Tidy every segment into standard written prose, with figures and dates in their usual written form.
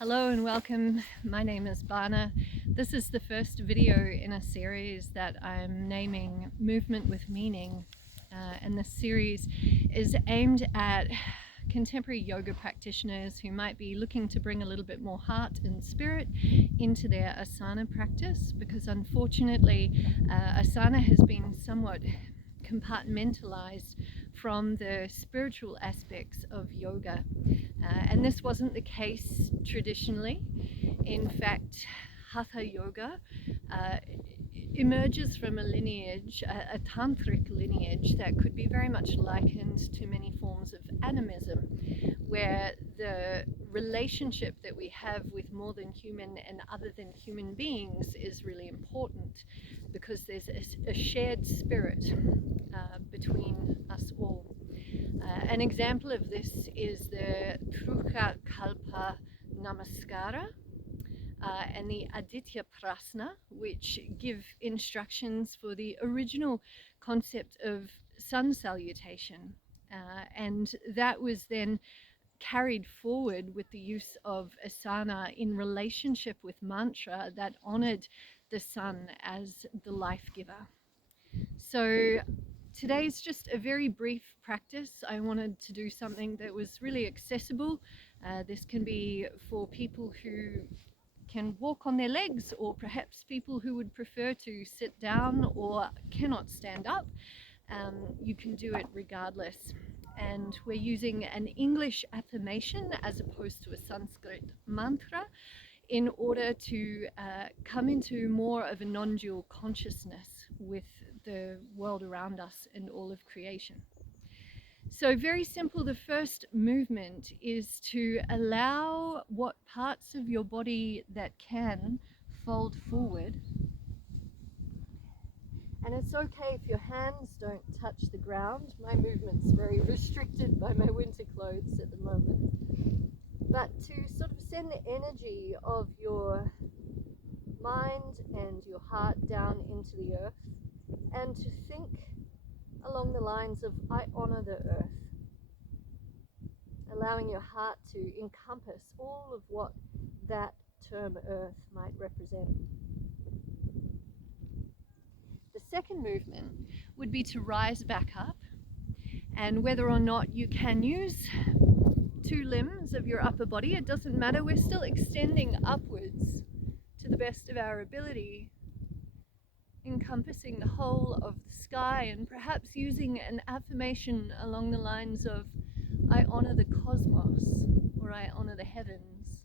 Hello and welcome. My name is Bana. This is the first video in a series that I'm naming Movement with Meaning. And this series is aimed at contemporary yoga practitioners who might be looking to bring a little bit more heart and spirit into their asana practice, because unfortunately asana has been somewhat compartmentalized from the spiritual aspects of yoga. And this wasn't the case traditionally. In fact, Hatha Yoga emerges from a lineage, a tantric lineage that could be very much likened to many forms of animism, where the relationship that we have with more than human and other than human beings is really important, because there's a shared spirit between us all. An example of this is the Truka Kalpa Namaskara and the Aditya Prasna, which give instructions for the original concept of sun salutation. And that was then carried forward with the use of asana in relationship with mantra that honored the sun as the life giver. So today's just a very brief practice. I wanted to do something that was really accessible. This can be for people who can walk on their legs, or perhaps people who would prefer to sit down or cannot stand up. You can do it regardless. And we're using an English affirmation as opposed to a Sanskrit mantra in order to come into more of a non-dual consciousness with the world around us and all of creation. So very simple, the first movement is to allow what parts of your body that can fold forward. And it's okay if your hands don't touch the ground. My movement's very restricted by my winter clothes at the moment. But to sort of send the energy of your mind and your heart down into the earth, and to think along the lines of I honor the earth, allowing your heart to encompass all of what that term earth might represent. The second movement would be to rise back up, and whether or not you can use two limbs of your upper body, it doesn't matter. We're still extending upwards to the best of our ability, encompassing the whole of the sky, and perhaps using an affirmation along the lines of I honor the cosmos, or I honor the heavens.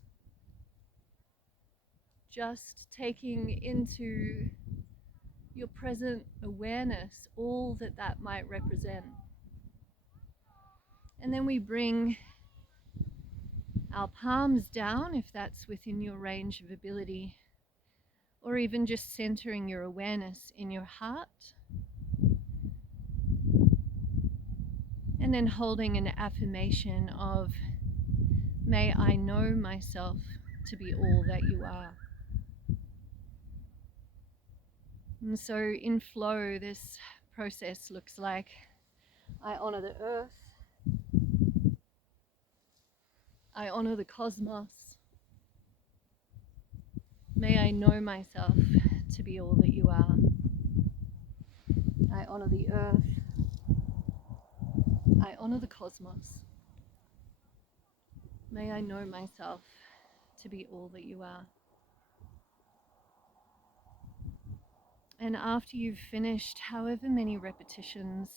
Just taking into your present awareness all that that might represent. And then we bring our palms down, if that's within your range of ability, or even just centering your awareness in your heart. And then holding an affirmation of, may I know myself to be all that you are. And so in flow, this process looks like I honor the earth, I honor the cosmos, may I know myself to be all that you are. I honor the earth, I honor the cosmos, may I know myself to be all that you are. And after you've finished however many repetitions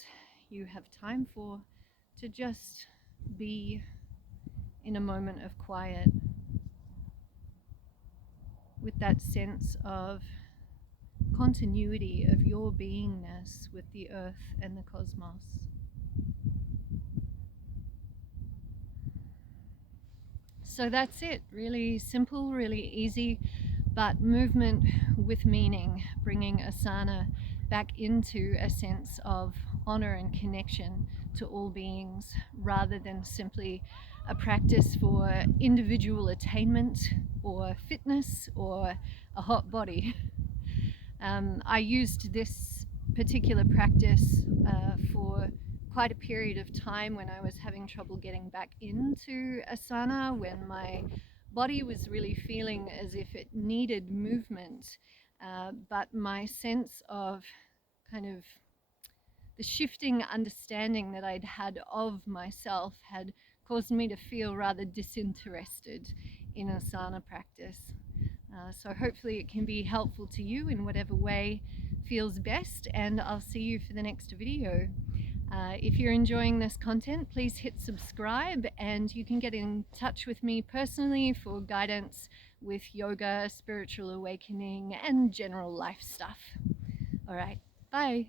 you have time for, to just be in a moment of quiet with that sense of continuity of your beingness with the earth and the cosmos. So that's it, really simple, really easy, but movement with meaning, bringing asana back into a sense of honor and connection to all beings, rather than simply a practice for individual attainment or fitness or a hot body. I used this particular practice for quite a period of time when I was having trouble getting back into asana, when my body was really feeling as if it needed movement, but my sense of kind of the shifting understanding that I'd had of myself had caused me to feel rather disinterested in asana practice. So hopefully it can be helpful to you in whatever way feels best, and I'll see you for the next video. If you're enjoying this content, please hit subscribe, and you can get in touch with me personally for guidance with yoga, spiritual awakening, and general life stuff. All right, bye.